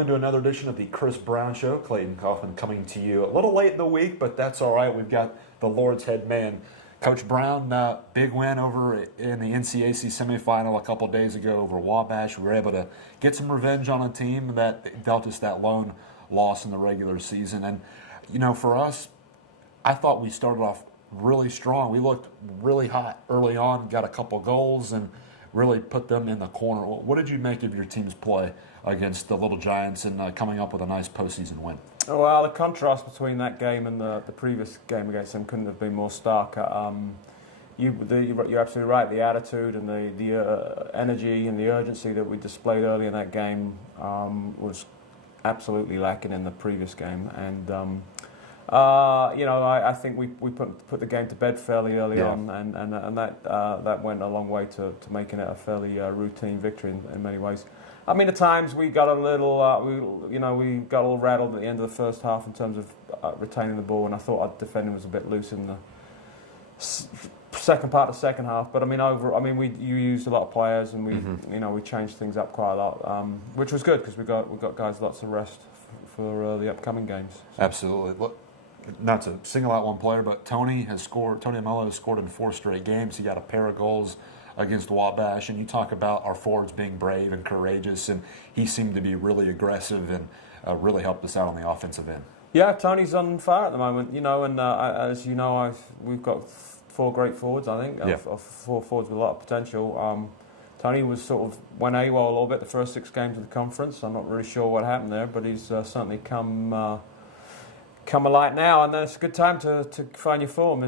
into another edition of the Chris Brown Show. Clayton Kaufman coming to you a little late in the week, but that's all right. We've got the Lord's head man, Coach Brown. Big win over in the NCAC semifinal a couple days ago over Wabash. We were able to get some revenge on a team that dealt us that lone loss in the regular season. And, for us, I thought we started off really strong. We looked really hot early on, got a couple goals, and really put them in the corner. What did you make of your team's play against the Little Giants and coming up with a nice postseason win? Well, the contrast between that game and the previous game against them couldn't have been more stark. You're absolutely right. The attitude and the energy and the urgency that we displayed early in that game was absolutely lacking in the previous game. And I think we put the game to bed fairly early on, and that went a long way to making it a fairly routine victory in many ways. I mean, at times we got a little, we got a little rattled at the end of the first half in terms of retaining the ball, and I thought our defending was a bit loose in the second part of the second half. But you used a lot of players, and we changed things up quite a lot, which was good because we got guys lots of rest for the upcoming games. So. Absolutely. Look, not to single out one player, but Tony Amello has scored in 4 straight games. He got a pair of goals against Wabash, and you talk about our forwards being brave and courageous, and he seemed to be really aggressive and really helped us out on the offensive end. Yeah, Tony's on fire at the moment, and as you know, we've got 4 great forwards, I think, of 4 forwards with a lot of potential. Tony was sort of went AWOL a little bit the first 6 games of the conference. I'm not really sure what happened there, but he's certainly come alight now, and it's a good time to find your form.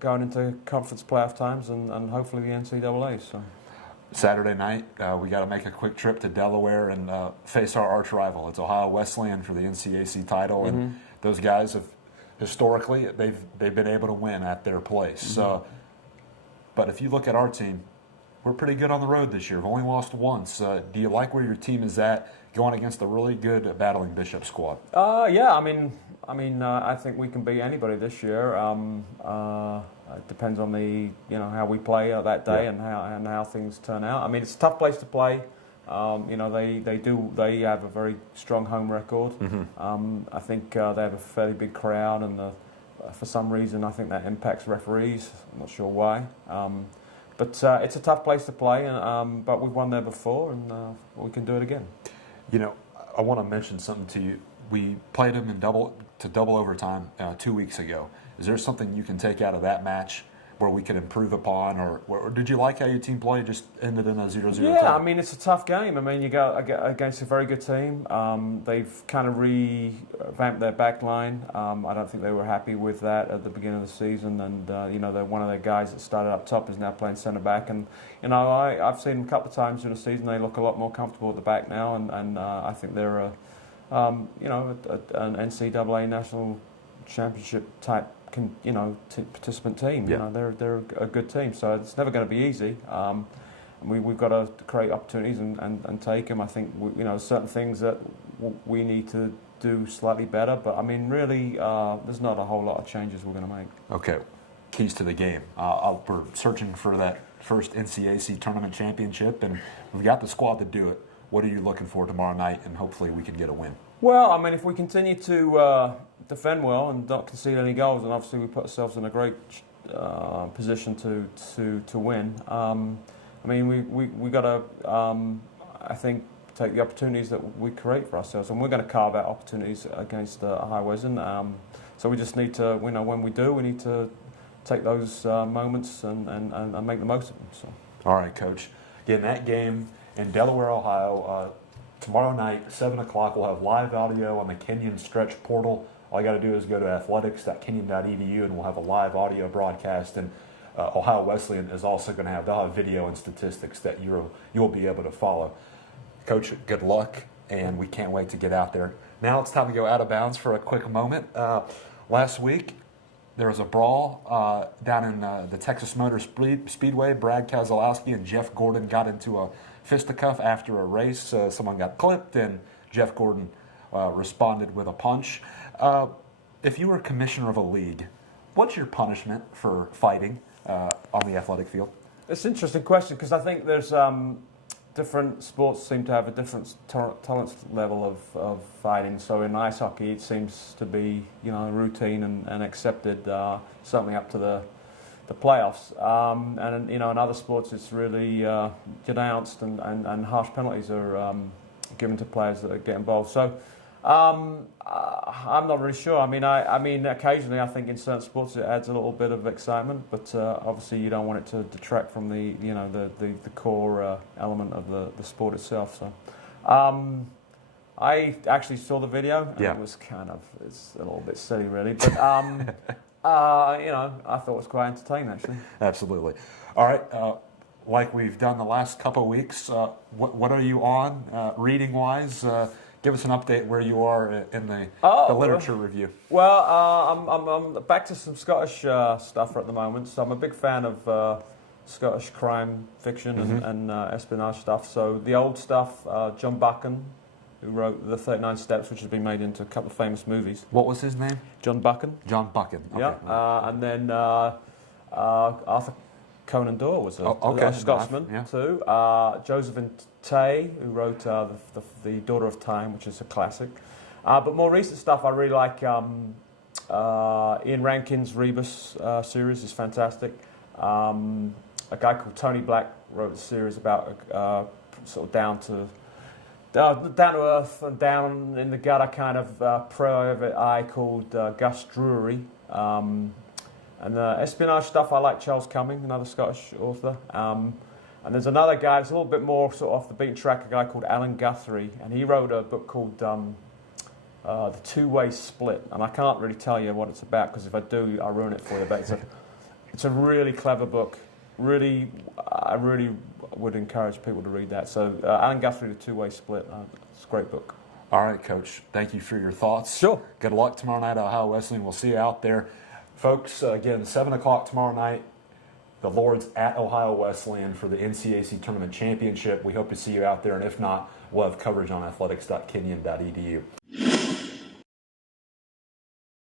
Going into conference playoff times and hopefully the NCAA. So Saturday night, we got to make a quick trip to Delaware and face our arch rival. It's Ohio Wesleyan for the NCAC title, and those guys have historically they've been able to win at their place. But if you look at our team, we're pretty good on the road this year. We've only lost once. Do you like where your team is at going against a really good Battling Bishop squad? Yeah. I think we can beat anybody this year. It depends on how we play that day and how things turn out. I mean, it's a tough place to play. They have a very strong home record. I think they have a fairly big crowd, and for some reason I think that impacts referees. I'm not sure why. But it's a tough place to play, but we've won there before, and we can do it again. I want to mention something to you. We played them in double overtime 2 weeks ago. Is there something you can take out of that match where we could improve upon, or did you like how your team played? Just ended in a 0-0. Yeah, it's a tough game. You go against a very good team. They've kind of revamped their back line. I don't think they were happy with that at the beginning of the season, and they're one of their guys that started up top is now playing centre back, and I've seen them a couple of times through the season. They look a lot more comfortable at the back now, and I think they're an NCAA national championship type participant team. They're a good team, so it's never going to be easy. We've got to create opportunities and take them. I think certain things that we need to do slightly better, but really there's not a whole lot of changes we're going to make. Okay, keys to the game. We're searching for that first NCAC Tournament Championship, and we've got the squad to do it. What are you looking for tomorrow night, and hopefully we can get a win? Well, if we continue to defend well and not concede any goals, and obviously we put ourselves in a great position to win. We got to, I think, take the opportunities that we create for ourselves, and we're going to carve out opportunities against Ohio Wesleyan. So we just need to, when we do, we need to take those moments and make the most of them. So. All right, Coach. Again, that game in Delaware, Ohio. Tomorrow night, 7 o'clock, we'll have live audio on the Kenyon Stretch portal. All you got to do is go to athletics.kenyon.edu, and we'll have a live audio broadcast. And Ohio Wesleyan is also going to they'll have video and statistics that you'll be able to follow. Coach, good luck, and we can't wait to get out there. Now it's time to go out of bounds for a quick moment. Last week, there was a brawl down in the Texas Motor Speedway. Brad Keselowski and Jeff Gordon got into a fisticuff after a race. Someone got clipped, and Jeff Gordon responded with a punch. If you were commissioner of a league, what's your punishment for fighting on the athletic field? It's an interesting question because I think there's different sports seem to have a different tolerance level of fighting. So in ice hockey, it seems to be routine and accepted, certainly up to the playoffs. And in other sports, it's really denounced and harsh penalties are given to players that get involved. So I'm not really sure. I mean, occasionally I think in certain sports it adds a little bit of excitement, but obviously you don't want it to detract from the core element of the sport itself. So I actually saw the video, and it was it's a little bit silly, really, but I thought it was quite entertaining, actually. Absolutely. All right. Like we've done the last couple of weeks, what are you on reading-wise? Give us an update where you are in the literature review. Well, I'm back to some Scottish stuff at the moment. So I'm a big fan of Scottish crime fiction and espionage stuff. So the old stuff, John Buchan, who wrote The 39 Steps, which has been made into a couple of famous movies. What was his name? John Buchan. John Buchan. Okay. Yeah, and then Arthur Conan Doyle was a Scotsman too. Joseph Tay, who wrote the Daughter of Time, which is a classic. But more recent stuff, I really like Ian Rankin's Rebus series is fantastic. A guy called Tony Black wrote a series about sort of down to earth and down in the gutter kind of private eye called Gus Drury. And espionage stuff, I like Charles Cumming, another Scottish author. And there's another guy that's a little bit more sort of off the beaten track, a guy called Alan Guthrie, and he wrote a book called The Two-Way Split. And I can't really tell you what it's about, because if I do, I'll ruin it for you. But it's a really clever book. I really would encourage people to read that. So Alan Guthrie, The Two-Way Split. It's a great book. All right, Coach. Thank you for your thoughts. Sure. Good luck tomorrow night at Ohio Wesleyan. We'll see you out there. Folks, again, 7 o'clock tomorrow night, the Lords at Ohio Wesleyan for the NCAC Tournament Championship. We hope to see you out there, and if not, we'll have coverage on athletics.kenyon.edu.